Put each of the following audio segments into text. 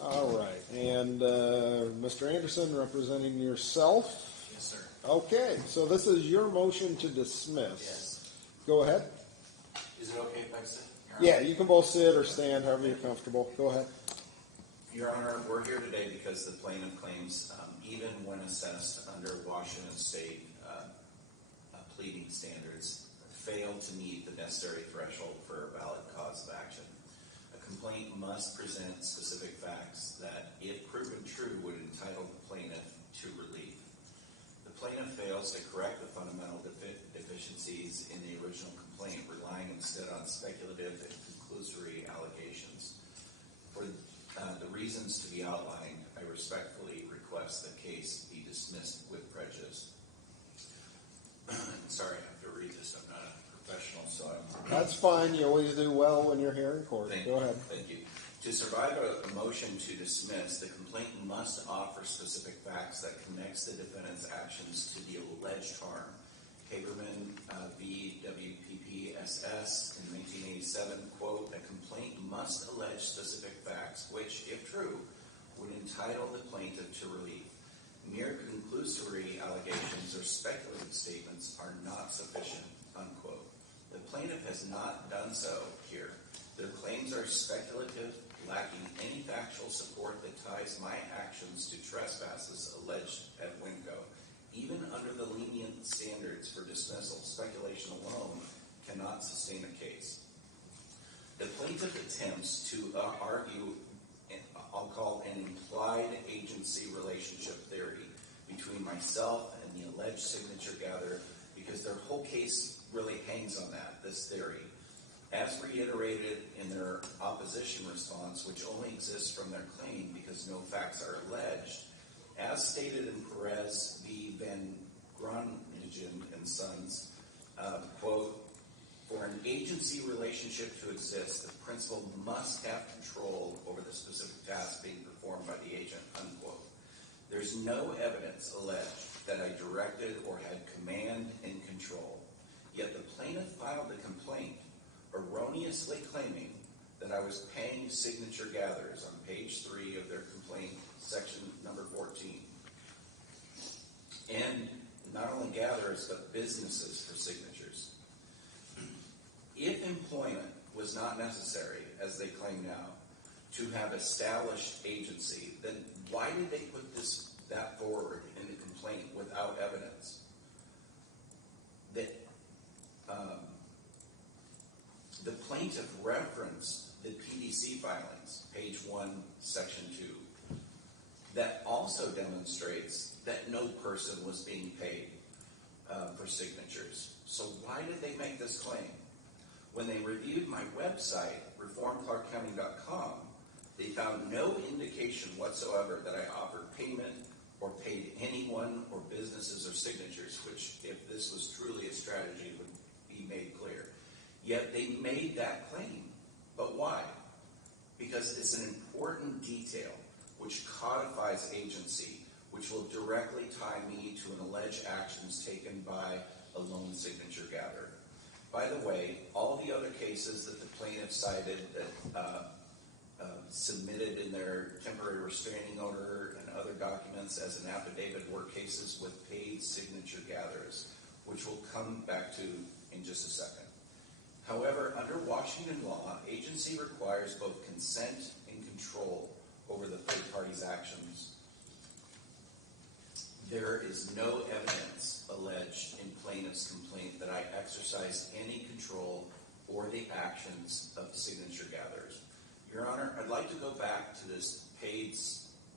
All right. And Mr. Anderson, representing yourself? Yes, sir. Okay, so this is your motion to dismiss. Yes. Go ahead. Is it okay if I sit? Yeah, you can both sit or stand, however you're comfortable. Go ahead. Your Honor, we're here today because the plaintiff claims, even when assessed under Washington State pleading standards, failed to meet the necessary threshold for a valid cause of action. A complaint must present specific facts that, if proven true, would entitle the plaintiff to relief. The plaintiff fails to correct the fundamental deficiencies in the original complaint, relying instead on speculative and conclusory allegations. For the reasons to be outlined, I respectfully request the case be dismissed with prejudice. Sorry, I have to read this. I'm not a professional, so That's fine. You always do well when you're here in court. Go ahead. Thank you. To survive a motion to dismiss, the complaint must offer specific facts that connects the defendant's actions to the alleged harm. Haberman v. WPPSS in 1987, quote, a complaint must allege specific facts which, if true, would entitle the plaintiff to relief. Mere conclusory allegations or speculative statements are not sufficient, unquote. The plaintiff has not done so here. Their claims are speculative, lacking any factual support that ties my actions to trespasses alleged at WinCo. Even under the lenient standards for dismissal, speculation alone cannot sustain a case. The plaintiff attempts to argue, I'll call an implied agency relationship theory between myself and the alleged signature gatherer, because their whole case really hangs on that, this theory. As reiterated in their opposition response, which only exists from their claim because no facts are alleged, as stated in Perez v. Van Groningen and Sons, quote, for an agency relationship to exist, the principal must have control over the specific task being performed by the agent, unquote. There's no evidence alleged that I directed or had command and control, yet the plaintiff filed the complaint erroneously claiming that I was paying signature gatherers on page 3 of their complaint, section number 14. And not only gatherers, but businesses for signatures. If employment was not necessary, as they claim now, to have established agency, then why did they put that forward in the complaint without evidence? That the plaintiff referenced the PDC filings, page 1, section 2, that also demonstrates that no person was being paid for signatures. So why did they make this claim? When they reviewed my website, reformclarkcounty.com, they found no indication whatsoever that I offered payment or paid anyone or businesses or signatures, which, if this was truly a strategy, would be made clear. Yet they made that claim. But why? Because it's an important detail which codifies agency, which will directly tie me to an alleged actions taken by a lone signature gatherer. By the way, all the other cases that the plaintiff cited that submitted in their temporary restraining order and other documents as an affidavit were cases with paid signature gatherers, which we'll come back to in just a second. However, under Washington law, agency requires both consent and control over the third party's actions. There is no evidence alleged in plaintiff's complaint that I exercised any control over the actions of the signature gatherers. Your Honor, I'd like to go back to this paid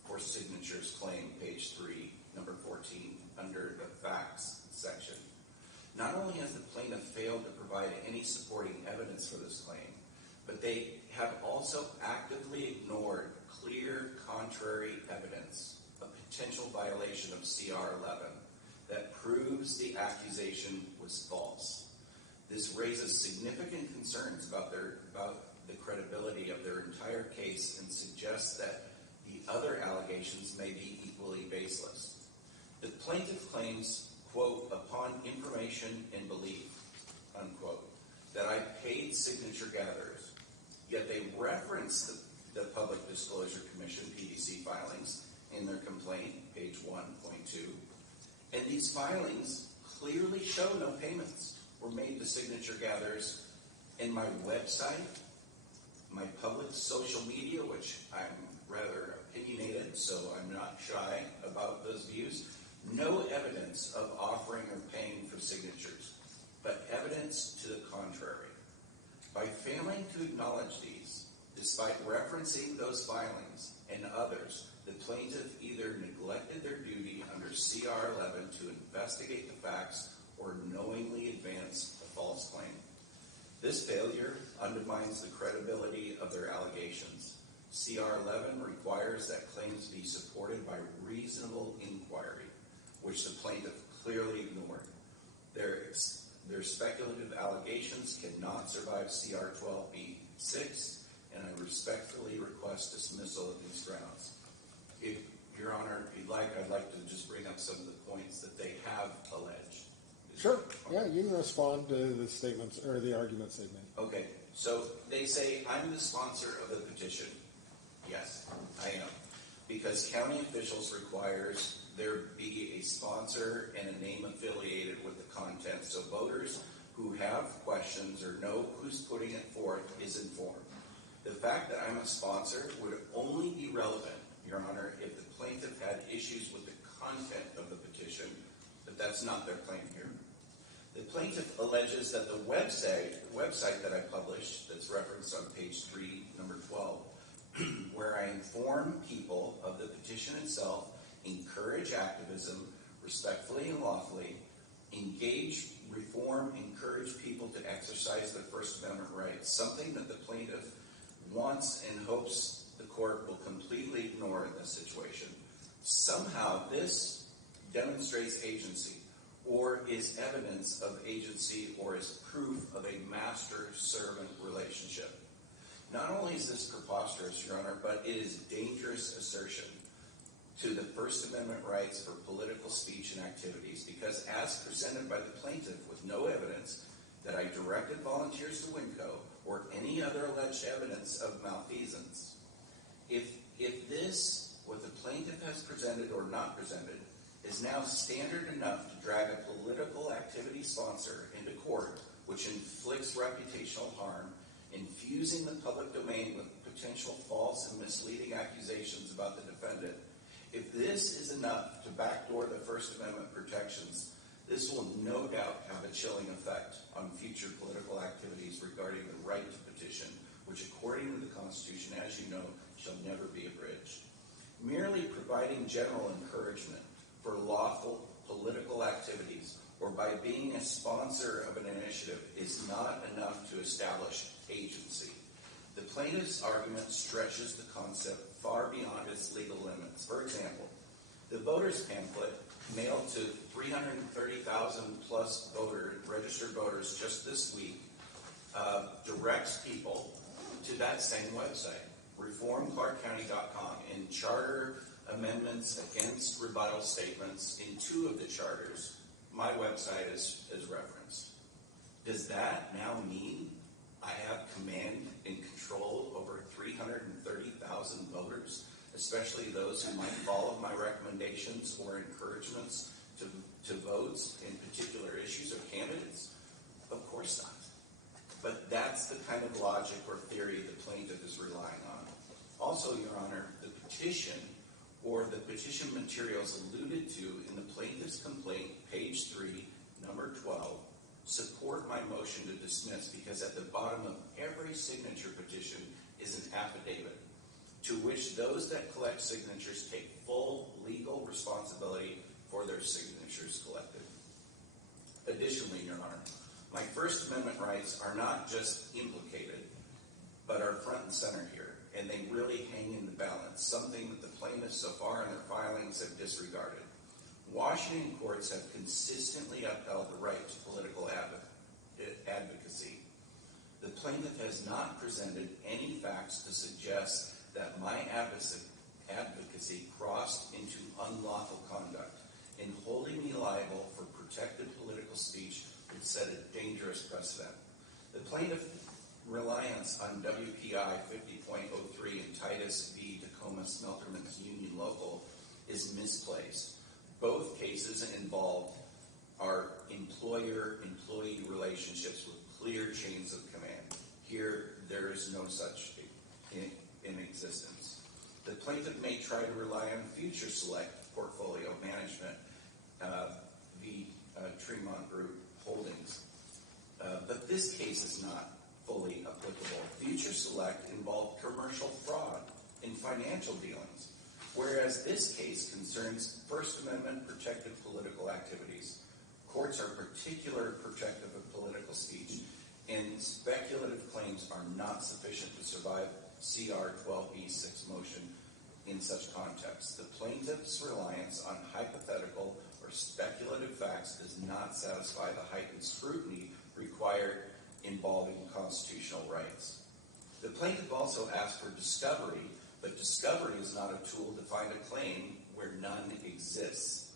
for signatures claim, page 3, number 14, under the facts section. Not only has the plaintiff failed to provide any supporting evidence for this claim, but they have also actively ignored clear contrary evidence, a potential violation of CR 11 that proves the accusation was false. This raises significant concerns about the credibility of their entire case and suggests that the other allegations may be equally baseless. The plaintiff claims, quote, upon information and belief, unquote, that I paid signature gatherers, yet they reference the Public Disclosure Commission, PDC filings, in their complaint, page 1.2. And these filings clearly show no payments were made to signature gatherers. In my website, my public social media, which I'm rather opinionated, so I'm not shy about those views, no evidence of offering or paying for signatures, but evidence to the contrary. By failing to acknowledge these, despite referencing those filings and others, the plaintiff either neglected their duty under CR 11 to investigate the facts or knowingly advanced a false claim. This failure undermines the credibility of their allegations. CR 11 requires that claims be supported by reasonable inquiry, which the plaintiff clearly ignored. Their speculative allegations cannot survive CR 12b-6, and I respectfully request dismissal of these grounds. If Your Honor, if you'd like, I'd like to just bring up some of the points that they have alleged. Sure. Yeah, you can respond to the statements or the arguments they've made. Okay, so they say, I'm the sponsor of the petition. Yes, I am. Because county officials requires there be a sponsor and a name affiliated with the content, so voters who have questions or know who's putting it forth is informed. The fact that I'm a sponsor would only be relevant, Your Honor, if the plaintiff had issues with the content of the petition, but that's not their claim here. The plaintiff alleges that the website that I published, that's referenced on page 3, number 12, where I inform people of the petition itself, encourage activism respectfully and lawfully, engage, reform, encourage people to exercise their First Amendment rights, something that the plaintiff wants and hopes the court will completely ignore in this situation. Somehow this demonstrates agency or is evidence of agency or is proof of a master-servant relationship. Not only is this preposterous, Your Honor, but it is dangerous assertion to the First Amendment rights for political speech and activities, because as presented by the plaintiff with no evidence that I directed volunteers to WinCo or any other alleged evidence of malfeasance, if this, what the plaintiff has presented or not presented, is now standard enough to drag a political activity sponsor into court, which inflicts reputational harm, infusing the public domain with potential false and misleading accusations about the defendant, if this is enough to backdoor the First Amendment protections, this will no doubt have a chilling effect on future political activities regarding the right to petition, which according to the Constitution, as you know, shall never be abridged. Merely providing general encouragement for lawful political activities or by being a sponsor of an initiative is not enough to establish agency. The plaintiff's argument stretches the concept far beyond its legal limits. For example, the voters pamphlet mailed to 330,000 plus registered voters just this week directs people to that same website, reformclarkcounty.com, in charter amendments against rebuttal statements in 2 of the charters. My website is referenced. Does that now mean I have command and control over 330,000 voters, especially those who might follow my recommendations or encouragements to votes in particular issues or candidates? Of course not. But that's the kind of logic or theory the plaintiff is relying on. Also, Your Honor, the petition or the petition materials alluded to in the plaintiff's complaint, page 3, number 12, support my motion to dismiss, because at the bottom of every signature petition is an affidavit to which those that collect signatures take full legal responsibility for their signatures collected. Additionally, Your Honor, my First Amendment rights are not just implicated, but are front and center here, and they really hang in the balance, something that the plaintiffs so far in their filings have disregarded. Washington courts have consistently upheld the right to political advocacy. The plaintiff has not presented any facts to suggest that my advocacy crossed into unlawful conduct, and holding me liable for protected political speech would set a dangerous precedent. The plaintiff reliance on WPI 50.03 entitled Titus v. Tacoma Smeltermen's Union Local is misplaced. Both cases involved our employer-employee relationships with clear chains of command. Here, there is no such in existence. The plaintiff may try to rely on future select portfolio management, the Tremont Group Holdings. But this case is not fully applicable. Future select involved commercial fraud in financial dealings, whereas this case concerns First Amendment protected political activities. Courts are particularly protective of political speech, and speculative claims are not sufficient to survive CR 12b6 motion in such context. The plaintiff's reliance on hypothetical or speculative facts does not satisfy the heightened scrutiny required involving constitutional rights. The plaintiff also asked for discovery, but discovery is not a tool to find a claim where none exists.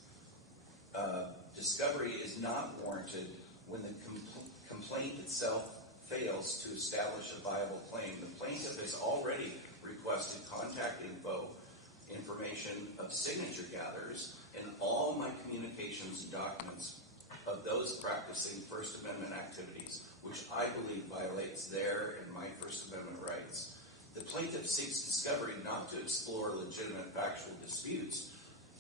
Discovery is not warranted when the complaint itself fails to establish a viable claim. The plaintiff has already requested contact information of signature gatherers and all my communications and documents of those practicing First Amendment activities, which I believe violates their and my First Amendment rights. The plaintiff seeks discovery not to explore legitimate factual disputes,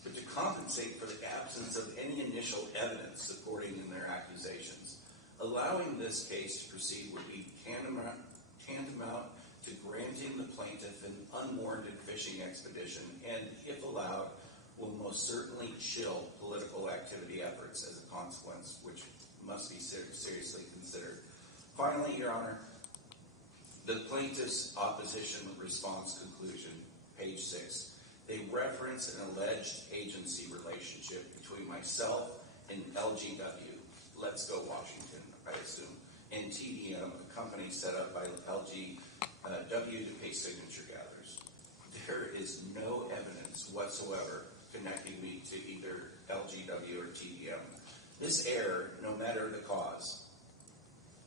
but to compensate for the absence of any initial evidence supporting in their accusations. Allowing this case to proceed would be tantamount to granting the plaintiff an unwarranted fishing expedition, and if allowed, will most certainly chill political activity efforts as a consequence, which must be seriously considered. Finally, Your Honor, the plaintiff's opposition response conclusion, page 6. They reference an alleged agency relationship between myself and LGW, Let's Go Washington, I assume, and TDM, a company set up by LGW to pay signature gatherers. There is no evidence whatsoever connecting me to either LGW or TDM. This error, no matter the cause,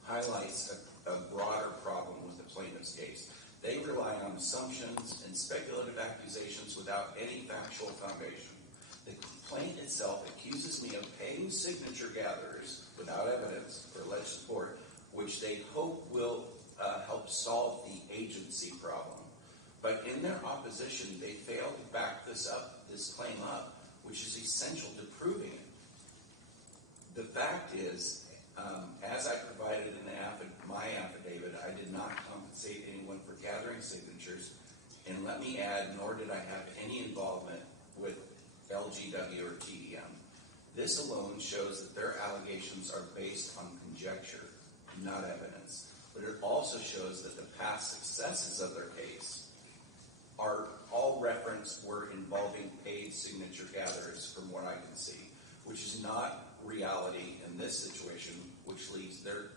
highlights a broader problem with the plaintiff's case. They rely on assumptions and speculative accusations without any factual foundation. The complaint itself accuses me of paying signature gatherers without evidence or alleged support, which they hope will help solve the agency problem. But in their opposition, they fail to back this claim up, which is essential to proving it. The fact is, as I provided in my affidavit, I did not compensate anyone for gathering signatures, and let me add, nor did I have any involvement with LGW or TDM. This alone shows that their allegations are based on conjecture, not evidence. But it also shows that the past successes of their case are all referenced were involving paid signature gatherers from what I can see, which is not reality in this situation, which leaves their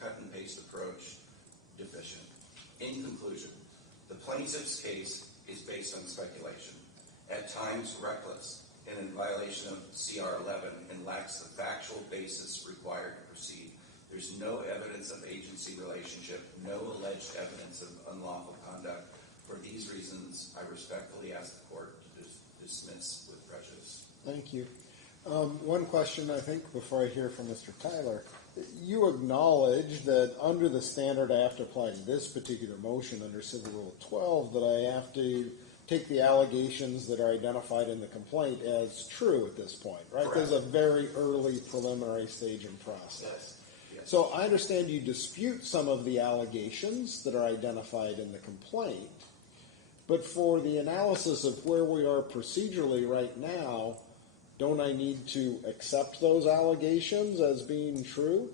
cut and paste approach deficient. In conclusion, the plaintiff's case is based on speculation, at times reckless, and in violation of CR 11, and lacks the factual basis required to proceed. There's no evidence of agency relationship, no alleged evidence of unlawful conduct. For these reasons, I respectfully ask the court to dismiss with prejudice. Thank you. One question, I think, before I hear from Mr. Tyler. You acknowledge that under the standard I have to apply to this particular motion under Civil Rule 12 that I have to take the allegations that are identified in the complaint as true at this point, right? Correct. There's a very early preliminary stage in process. Yes. So I understand you dispute some of the allegations that are identified in the complaint, but for the analysis of where we are procedurally right now, don't I need to accept those allegations as being true?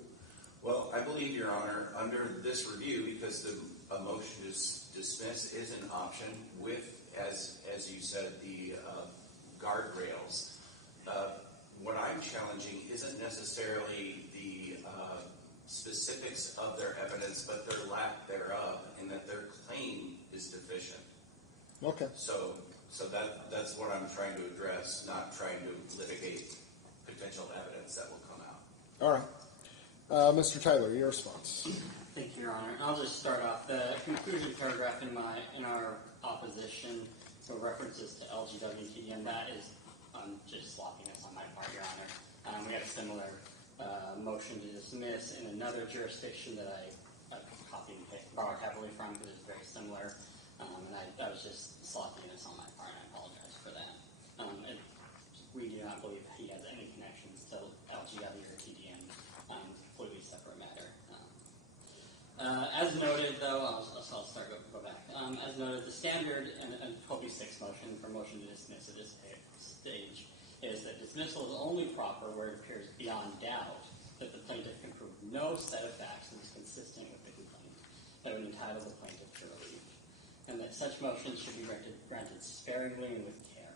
Well, I believe, Your Honor, under this review, because the motion to dismiss is an option with, as you said, the guardrails. What I'm challenging isn't necessarily the specifics of their evidence, but their lack thereof, and that their claim is deficient. Okay. So that's what I'm trying to address, not trying to litigate potential evidence that will come out. All right. Mr. Tyler, your response. Thank you, Your Honor. I'll just start off the conclusion paragraph in our opposition So references to LGWTD, and that is just sloppiness on my part, Your Honor. We had a similar motion to dismiss in another jurisdiction that I copied and borrowed heavily from because it's very similar, and that was just sloppiness on my part, and I apologize for that. We do not believe he has any connections to LGW or TDM, completely separate matter. As noted, though, I'll go back. As noted, the standard and 12b6 motion for motion to dismiss at this stage is that dismissal is only proper where it appears beyond doubt that the plaintiff can prove no set of facts that is consistent with the complaint that would entitle the plaintiff to relief, and that such motions should be granted sparingly and with care.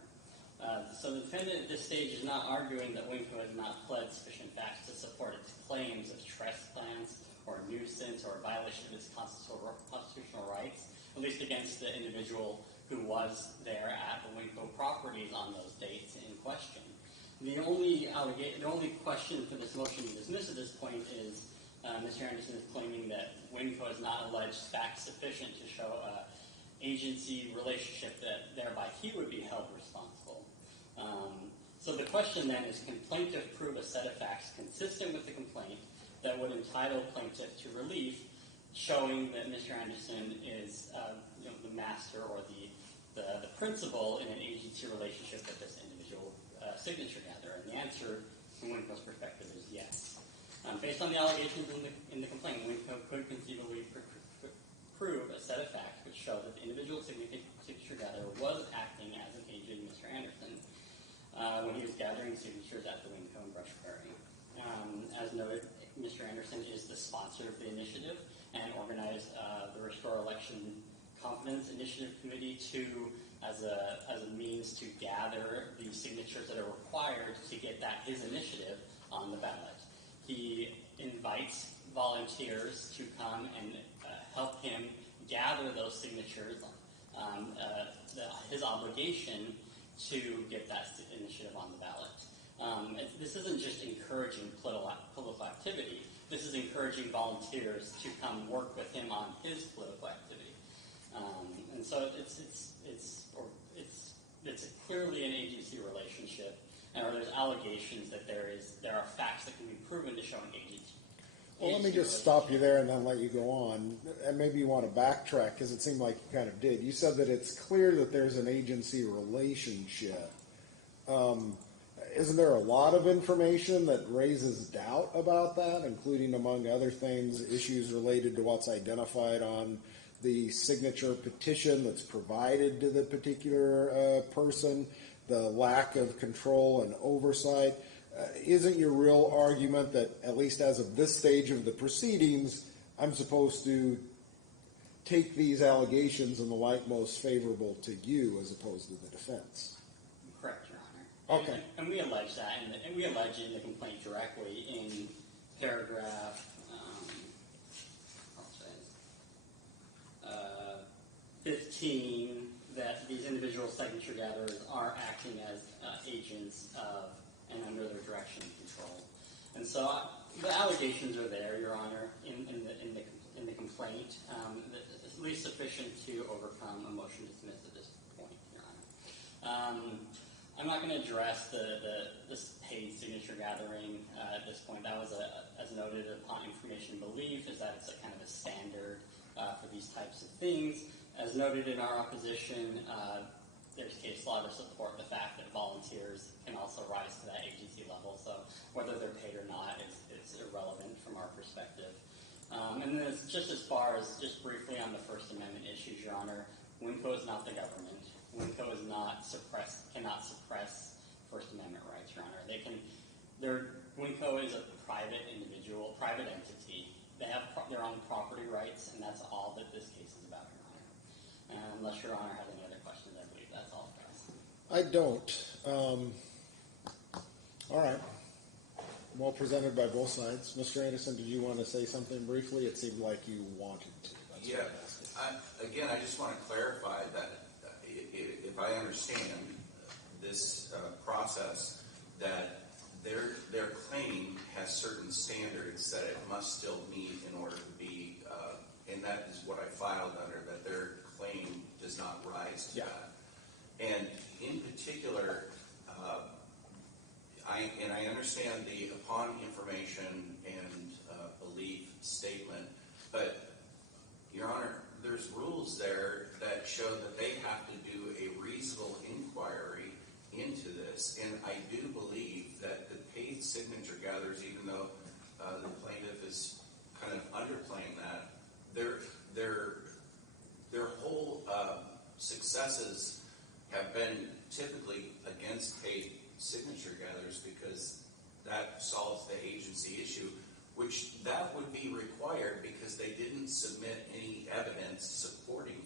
So the defendant at this stage is not arguing that WinCo has not pled sufficient facts to support its claims of trespass or nuisance or violation of its constitutional rights, at least against the individual who was there at the WinCo properties on those dates in question. The only question for this motion to dismiss at this point is Mr. Anderson is claiming that WinCo has not alleged facts sufficient to show an agency relationship that thereby he would be held responsible. So the question then is, can plaintiff prove a set of facts consistent with the complaint that would entitle plaintiff to relief, showing that Mr. Anderson is the master or the principal in an agency relationship with this individual signature gatherer? And the answer from WinCo's perspective is yes. Based on the allegations in the complaint, WinCo could conceivably prove a set of facts which show that the individual signature gatherer was acting as an agent of Mr. Anderson when he was gathering signatures at the WinCo in Brush Prairie. As noted, Mr. Anderson is the sponsor of the initiative and organized the Restore Election Confidence Initiative Committee as a means to gather the signatures that are required to get his initiative on the ballot. He invites volunteers to come and help him gather those signatures. His obligation to get that initiative on the ballot. This isn't just encouraging political activity. This is encouraging volunteers to come work with him on his political activity. And so it's clearly an agency relationship, or there's allegations that there are facts that can be proven to show an agency. Well, let me just stop you there and then let you go on. And maybe you want to backtrack because it seemed like you kind of did. You said that it's clear that there's an agency relationship. Isn't there a lot of information that raises doubt about that, including, among other things, issues related to what's identified on the signature petition that's provided to the particular person, the lack of control and oversight? Isn't your real argument that, at least as of this stage of the proceedings, I'm supposed to take these allegations in the light most favorable to you as opposed to the defense? Correct, Your Honor. Okay. And we allege that, and we allege in the complaint directly in paragraph 15 that these individual signature gatherers are acting as agents of and under their direction and control. And so the allegations are there, Your Honor, in the complaint, at least sufficient to overcome a motion to dismiss at this point, Your Honor. I'm not going to address this paid signature gathering at this point. That was, as noted upon information belief, is that it's a kind of a standard for these types of things. As noted in our opposition, there's case law to support the fact that volunteers can also rise to that agency level. So whether they're paid or not is irrelevant from our perspective. And then just as far as, just briefly on the First Amendment issues, Your Honor, WinCo is not the government. WinCo is cannot suppress First Amendment rights, Your Honor. WinCo is a private entity. They have their own property rights, and that's all that this case is about, Your Honor. Unless Your Honor has any other questions, I believe that's all for us. I don't. All right. Well presented by both sides. Mr. Anderson, did you want to say something briefly? It seemed like you wanted to. Again, I just want to clarify that if I understand this process, that their claim has certain standards that it must still meet in order to be, and that is what I filed under, that their claim does not rise to that. And in particular, I understand the upon information and belief statement, but Your Honor, there's rules there that show that they have to do a reasonable inquiry into this, and I do believe that the paid signature gatherers, even though the plaintiff is kind of underplaying that, their whole successes have been typically against paid signature gatherers because that solves the agency issue, which that would be required because they didn't submit any evidence supporting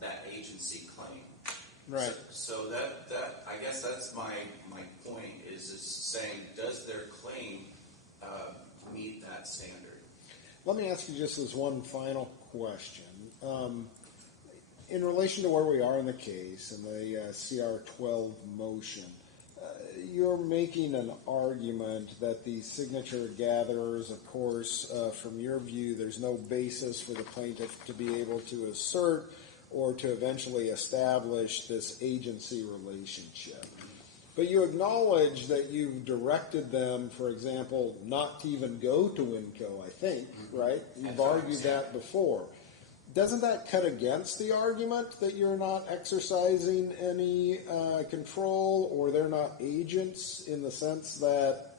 that agency claim. Right. So that I guess that's my point is saying, does their claim meet that standard? Let me ask you just as one final question. In relation to where we are in the case and the CR 12 motion, you're making an argument that the signature gatherers, of course, from your view, there's no basis for the plaintiff to be able to assert or to eventually establish this agency relationship. But you acknowledge that you've directed them, for example, not to even go to WinCo, I think, right? You've argued that before. Doesn't that cut against the argument that you're not exercising any control or they're not agents in the sense that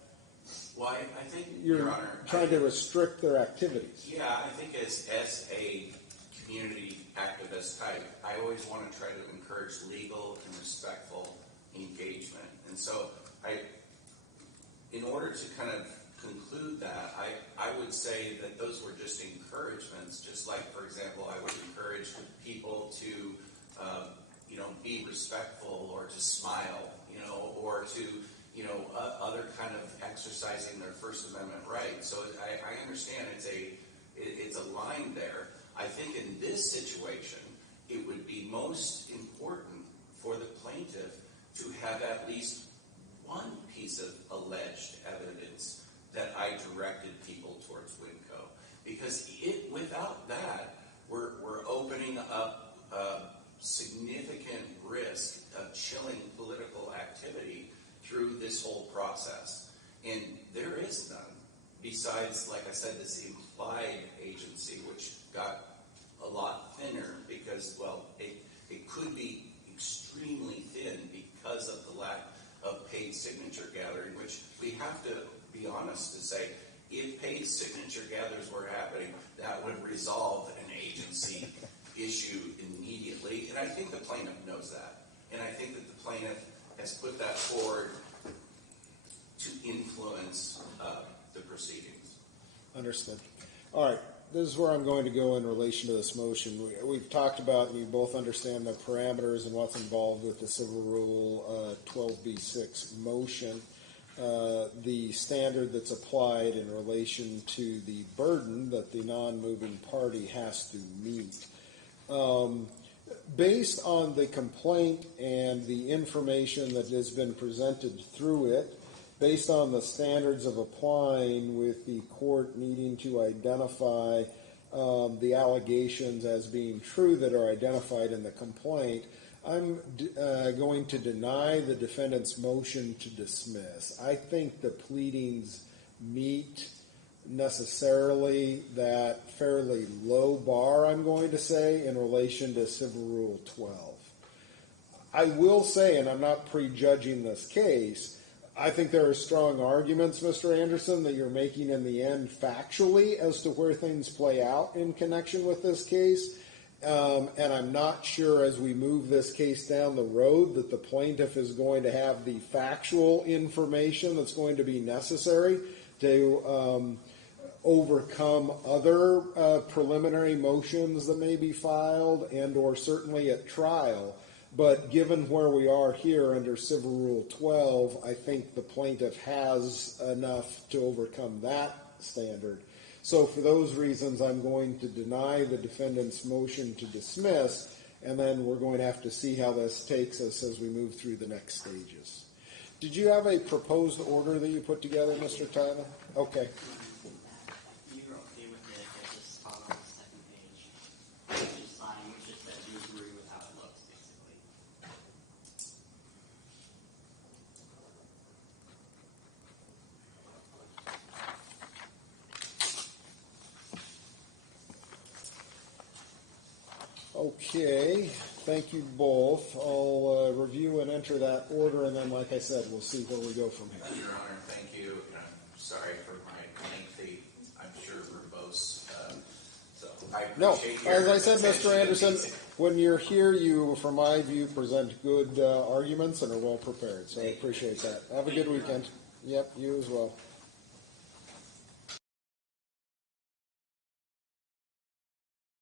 Well, I think, you're Your Honor, trying to restrict their activities? Yeah, I think as a community activist type, I always want to try to encourage legal and respectful engagement. And so in order to kind of conclude that, I would say that those were just encouragements, just like, for example, I would encourage people to, be respectful or to smile, or to, other kind of exercising their First Amendment rights. So I understand it's a line there. I think in this situation, it would be most important for the plaintiff to have at least one piece of alleged evidence that I directed people towards WinCo. Because without that, we're opening up significant risk of chilling political activity through this whole process. And there is none, besides, like I said, this implied agency, which got a lot thinner because, well, it could be extremely thin because of the lack of paid signature gathering, which we have to be honest to say, if paid signature gatherers were happening, that would resolve an agency issue immediately. And I think the plaintiff knows that. And I think that the plaintiff has put that forward to influence the proceedings. Understood. All right. This is where I'm going to go in relation to this motion. We've talked about, and you both understand the parameters and what's involved with the Civil Rule 12b-6 motion. The standard that's applied in relation to the burden that the non-moving party has to meet. Based on the complaint and the information that has been presented through it, based on the standards of applying with the court needing to identify the allegations as being true that are identified in the complaint, I'm going to deny the defendant's motion to dismiss. I think the pleadings meet necessarily that fairly low bar, I'm going to say, in relation to Civil Rule 12. I will say, and I'm not prejudging this case, I think there are strong arguments, Mr. Anderson, that you're making in the end factually as to where things play out in connection with this case. And I'm not sure as we move this case down the road that the plaintiff is going to have the factual information that's going to be necessary to overcome other preliminary motions that may be filed and or certainly at trial. But given where we are here under Civil Rule 12, I think the plaintiff has enough to overcome that standard. So for those reasons, I'm going to deny the defendant's motion to dismiss, and then we're going to have to see how this takes us as we move through the next stages. Did you have a proposed order that you put together, Mr. Tyler? Okay. You were okay with it at this spot on the second page. You just signed, which just said you agree with how it looks, basically. Okay, thank you both. I'll review and enter that order, and then, like I said, we'll see where we go from here. Your Honor, thank you. And I'm sorry for my lengthy, I'm sure, verbose. So I No, appreciate your as I said, attention Mr. and Anderson, detail. when you're here, you, from my view, present good arguments and are well prepared, so I appreciate that. Have a good weekend. Yep, you as well.